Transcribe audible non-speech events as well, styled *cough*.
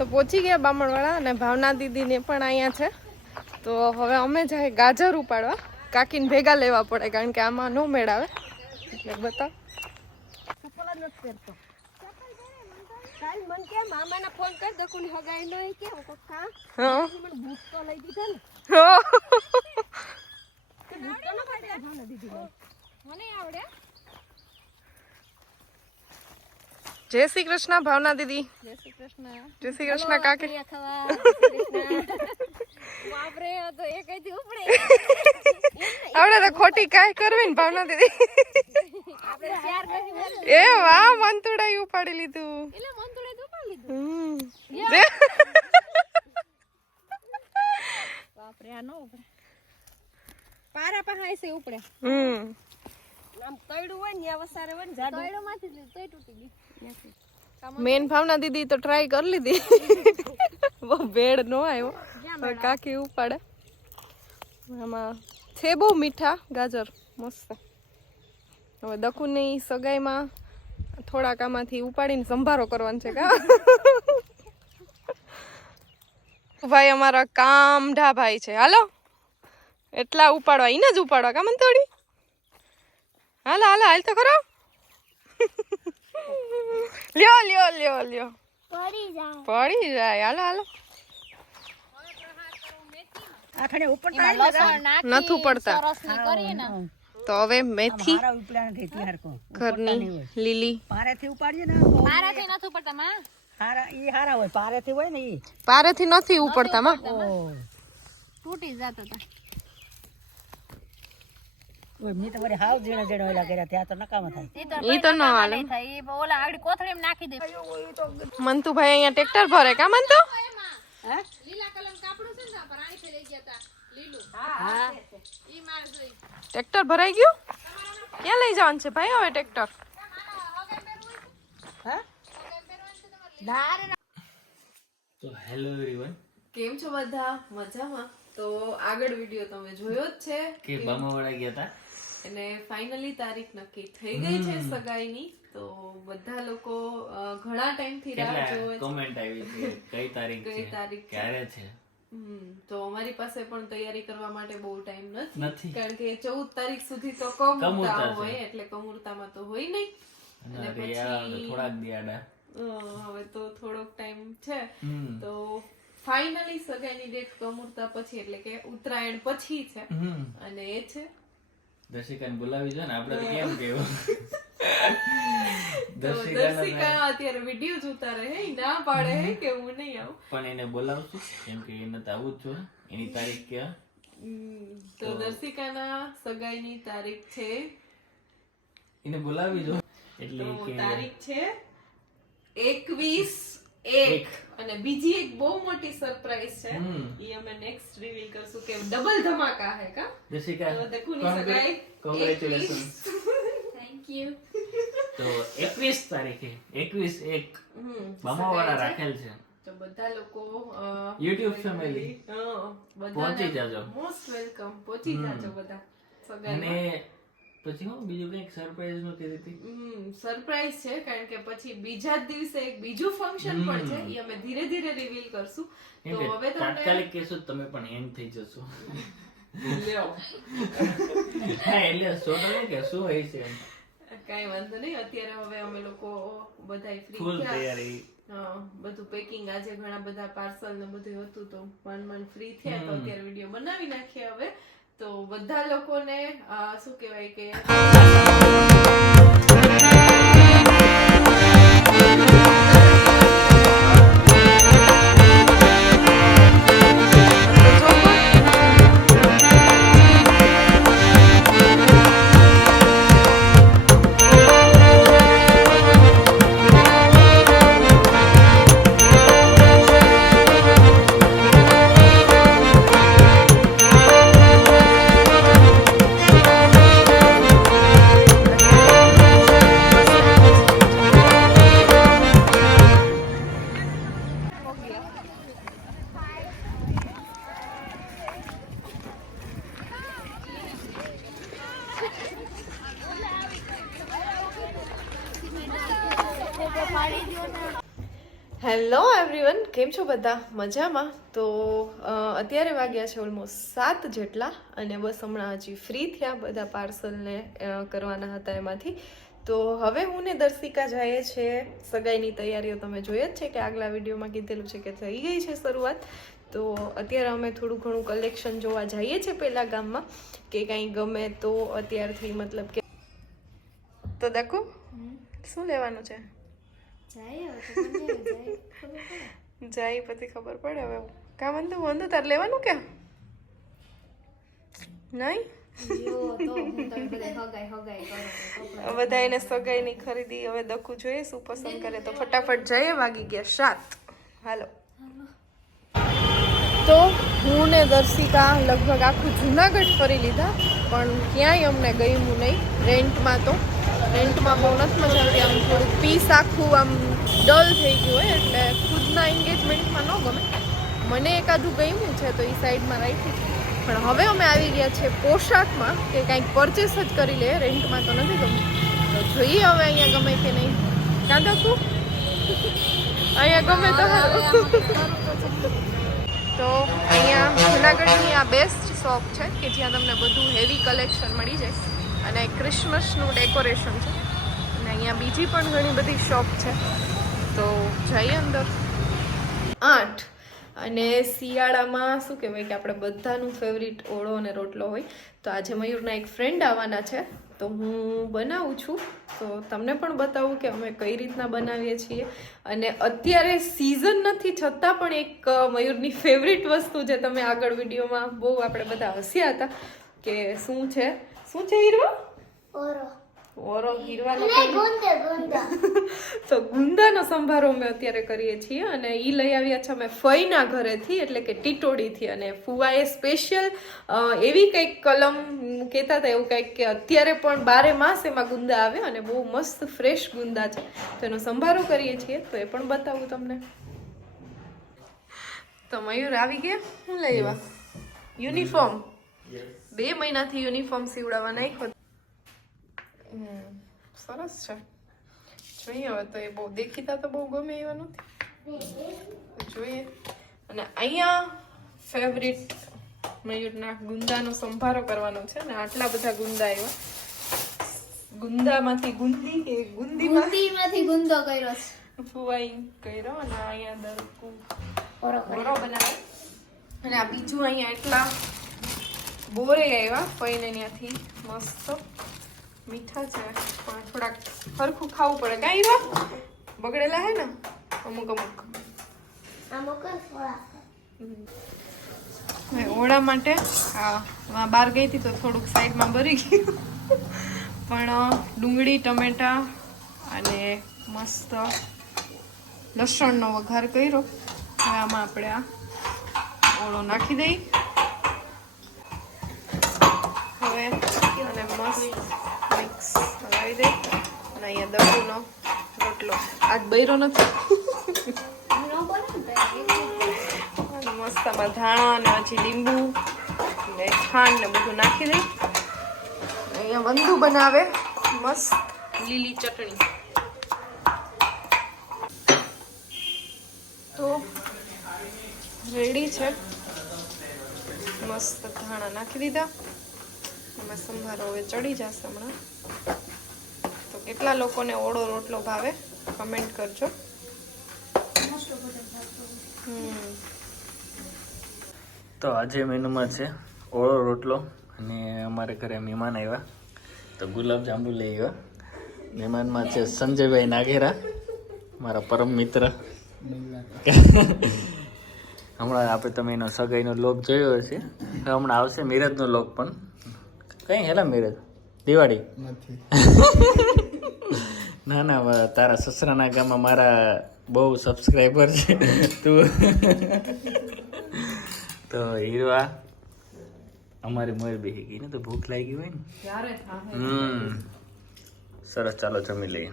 તો પહોંચી ગયા બામણવાળા અને ભાવના દીદીને પણ અહીંયા છે. તો હવે અમે જાય ગાજર ઉપાડવા. કાકીને ભેગા લેવા પડે કારણ કે આમાં નો મેળ આવે. એટલે બતાવ. મને આવડે. જય શ્રી કૃષ્ણ ભાવના દીદી. જય શ્રી કૃષ્ણ. જય શ્રી કૃષ્ણ કાકી. આપણે તો ખોટી કાંઈ કરવી ને ભાવના દીદી. એ વાહ મંતુડા ઉપાડી લીધું. પારા પાસે છે ઉપડે. હમ. આમ તળ્યું હોય ને ત્યાં વસારે હોય ને જાડું. તળ્યું માંથી તોય તૂટી ગઈ મેન ભાવના દીદી તો ટ્રાય કરી લીધી. બહુ ભેડ નો આવ્યો. કાકી ઉપાડે. આમાં છે બહુ મીઠા ગાજર મસ્ત. હવે દકુની સગાઈમાં થોડાક આમાંથી ઉપાડીને સંભારો કરવાનો છે કા? ભાઈ અમારા કામઢા ભાઈ છે. હાલો? એટલા ઉપાડવા એને જ ઉપાડવા કામ મંતોડી હાલો હાલો હાલ તો ખરો. લ્યો લ્યો લ્યો લ્યો. પડી જાય. પડી જાય. હાલો હાલો. આખણે ઉપર નથું પડતા રસની કરીએ ને. તો હવે મેથી ઘરની લીલી. પારેથી ઉપાડીએ ને પારાથી નથી પડતા માં. હારા ઈ હારા હોય. પારેથી હોય ને ઈ. પારેથી નથી ઉપડતા માં. તૂટી જતા હતા મેં તો વળી હાવ ઝીણા ઝીણા ઓલા કર્યા ત્યાં તો નકામા થાય. ઈ તો ન હાલે. થાય એ ઓલા આગળ કોથળી નાખી દે. મંતુભાઈ અહીંયા ટ્રેક્ટર ભરે કા મંતુ? હે? લીલા કલર કાપડું છે ને પર આઈ લઈ ગયા હતા લીલું. હા ઈ માર જોઈ. ટ્રેક્ટર ભરાઈ ગયું? ક્યાં લઈ જવાનું છે ભાઈ હવે ટ્રેક્ટર? હા? તો હેલો એવરીવન કેમ છો બધા? મજામાં? તો આગળ વીડિયો તમે જોયો જ છે. કે બામાવાડા ગયા હતા અને ફાઇનલી તારીખ નક્કી થઈ ગઈ છે સગાઈની તો બધા લોકો ઘણા ટાઈમથી રાહ જોવે છે. કોમેન્ટ આવી છે કઈ તારીખ કઈ તારીખ ક્યારે છે? તો અમારી પાસે પણ તૈયારી કરવા માટે બહુ ટાઈમ નથી. કારણ કે ચૌદ તારીખ સુધી તો કમુરતા હોય એટલે કમુરતામાં તો હોય નહીં. અને પછી થોડાક દિયાડા. હવે તો થોડોક ટાઈમ છે. તો ફાઇનલી સગાઈની ડેટ કમુરતા પછી એટલે કે ઉત્તરાયણ પછી છે. અને એ છે દર્શિકાને બોલાવી જો ને આપણે તો કેમ કેવું? દર્શિકા અત્યારે વીડિયો જોતા રહે ના પાડે હે કે હું નહીં આવું. પણ એને બોલાવશું? કેમ કે એને તો આવું જ જોઈએ એની તારીખ ક્યાં? તો દર્શિકાના સગાઈની તારીખ છે. એને બોલાવી જો એટલે તારીખ છે એકવીસ એક. અને બીજી એક બહુ મોટી સરપ્રાઈઝ છે. એ અમે નેક્સ્ટ રિવીલ કરશું કે ડબલ ધમાકા હે કા? જશિકા તો દકુની સગાઈ કોંગ્રેચ્યુલેશન થેન્ક યુ તો એકવીસ તારીખે એકવીસ એક બમાવાળા રાખેલ છે. તો બધા લોકો YouTube ફેમિલી હા, બધાને પહોંચી જાજો. મોસ્ટ વેલકમ પહોંચી જાજો બધા સગાને અને પછી હું બીજું કંઈક સરપ્રાઈઝનું કીધી હતી સરપ્રાઈઝ છે કારણ કે પછી બીજા જ દિવસે એક બીજું ફંક્શન પણ છે એ અમે ધીરે ધીરે રિવીલ કરશું. તો કે હવે તમને તાત્કાલિક કહેશો તમે પણ હેંગ થઈ જશો. લ્યો. હા એટલે સો ટકા કે શું હોય છે કઈ વાંધો નહીં અત્યારે હવે અમે લોકો બધા ફ્રી તૈયારી. બધું પેકિંગ આજે ઘણા બધા પાર્સલ ને બધું હતું તો મન મન ફ્રી થયા તો અત્યારે વીડિયો બનાવી નાખીએ હવે. તો બધા લોકોને શું કહેવાય કે હેલો એવરીવન કેમ છો બધા? મજામાં? તો અત્યારે વાગ્યા છે ઓલમોસ્ટ સાત જેટલા અને બસ હમણાં હજી ફ્રી થયા બધા પાર્સલને કરવાના હતા એમાંથી. તો હવે હું ને દર્શિકા જઈએ છે સગાઈની તૈયારીઓ. તમે જોઈ જ છે કે આગલા વિડીયોમાં કીધેલું છે કે થઈ ગઈ છે શરૂઆત. તો અત્યારે અમે થોડું ઘણું કલેક્શન જોવા જઈએ છીએ પહેલાં ગામમાં. કે કાંઈ ગમે તો અત્યારથી મતલબ કે તો દેખો શું લેવાનું છે? જાય પછી ખબર પડે હવે. કા વાંધો વંદુ તાર લેવાનું કે? નહીં? બધા એને સગાઈની ખરીદી હવે દખું જોઈએ શું પસંદ કરે તો ફટાફટ જઈએ વાગી ગયા સાત. હાલો. તો હું ને દર્શિકા લગભગ આખું જુનાગઢ ફરી લીધા પણ ક્યાંય અમને ગયું નહીં. રેન્ટમાં તો. રેન્ટમાં બહુ નથી મજા આવતી. આમ થોડું પીસ આખું આમ ડલ થઈ ગયું હોય એટલે ખુદના એન્ગેજમેન્ટમાં ન ગમે. મને એકાદું ગમ્યું છે તો એ સાઈડમાં રાખ્યું છે. પણ હવે અમે આવી ગયા છે પોશાકમાં કે કાંઈક પરચેસ જ કરી લે. રેન્ટમાં તો નથી ગમતું તો જોઈએ હવે અહીંયા ગમે કે નહીં. કાંદાકું *laughs* અહીંયા ગમે તો. સારું તો અહીંયા જુનાગઢની આ બેસ્ટ શોપ છે કે જ્યાં તમને બધું હેવી કલેક્શન મળી જાય. અને ક્રિસમસનું ડેકોરેશન છે. અને અહીંયા બીજી પણ ઘણી બધી શોપ છે. તો જઈએ અંદર. આઠ. અને શિયાળામાં શું કહેવાય કે આપણે બધાનું ફેવરિટ ઓળો અને રોટલો હોય. તો આજે મયુરના એક ફ્રેન્ડ આવવાના છે. તો હું બનાવું છું. તો તમને પણ બતાવું કે અમે કઈ રીતના બનાવીએ છીએ. અને અત્યારે સિઝન નથી, છતાં પણ એક મયુરની ફેવરિટ વસ્તુ જે તમે આગળ વિડીયોમાં બહુ આપણે બધા હસ્યા હતા કે શું છે? શું છે હીરવા ઓરો. હીરવાનો *laughs* તો ગુંદાનો સંભારો અમે અત્યારે કરીએ છીએ અને એ લઈ આવ્યા છે અમે ફઈના ઘરેથી એટલે કે ટીટોડીથી. અને ફુવાએ સ્પેશિયલ એવી કંઈક કલમ કહેતા હતા એવું કંઈક કે અત્યારે પણ બારે માસ એમાં ગુંદા આવે અને બહુ મસ્ત ફ્રેશ ગુંદા છે. તો એનો સંભારો કરીએ છીએ તો એ પણ બતાવું તમને. તો મયુર આવી ગયા? હું લઈ આવ્યા? યુનિફોર્મ બે મહિનાથી યુનિફોર્મ સીવડાવવા નાખ્યો. સરસ છે. જોઈએ હવે તો એ બહુ દેખીતા તો બહુ ગમે એવા નથી. જોઈએ. અને અહીંયા ફેવરિટ મયુરના ગુંદાનો સંભારો કરવાનો છે ને આટલા બધા ગુંદા એવા. ગુંદામાંથી ગુંદી કે ગુંદીમાંથી ગુંદો કર્યો છે. ફુવાઈ કર્યો અને અહીંયા દરકુ બોરો બનાવે અને આ બીજું અહીંયા એટલા બોરે આવ્યા ફઈને ત્યાંથી મસ્ત મીઠા છે પણ થોડાક સરખું ખાવું પડે. કાંઈ હીરા બગડેલા હે ને અમુક અમુક. હવે ઓળા માટે હા બહાર ગઈ હતી તો થોડુંક સાઈડમાં ભરી ગયું. પણ ડુંગળી ટમેટા અને મસ્ત લસણનો વઘાર કર્યો. હવે આમાં આપણે આ ઓળો નાખી દઈ. હવે અને મસ્ત લગાવી દઈ અને અહીંયા દડુનો રોટલો. આજ બૈરો નથી. મસ્તમાં ધાણા અને પછી લીંબુ ને ખાંડ ને બધું નાખી દઈ અહીંયા વંદુ બનાવે. મસ્ત લીલી ચટણી. તો રેડી છે. મસ્ત ધાણા નાખી દીધા. એમાં સંભારો હવે ચડી જશે હમણાં. કેટલા લોકોને ઓળો રોટલો ભાવે કમેન્ટ કરજો. તો આજે મેનુમાં છે ઓળો રોટલો અને અમારે ઘરે મહેમાન આવ્યા. તો ગુલાબ જાંબુ લઈ આવ્યા. મહેમાનમાં છે સંજયભાઈ નાગેરા મારા પરમ મિત્ર. હમણાં આપણે તમે એનો સગાઈનો લોક જોયો હશે. હવે હમણાં આવશે મિરજનો લોક પણ. કઈ હેલા મિરજ? દિવાળી? *laughs* ના ના તારા સસરાના ગામમાં મારા બહુ સબસ્ક્રાઈબર છે. તું તો હીરવા અમારી મોર બેસી ગઈ ને તો ભૂખ લાગી હોય ને. હમ. સરસ ચાલો જમી લઈએ.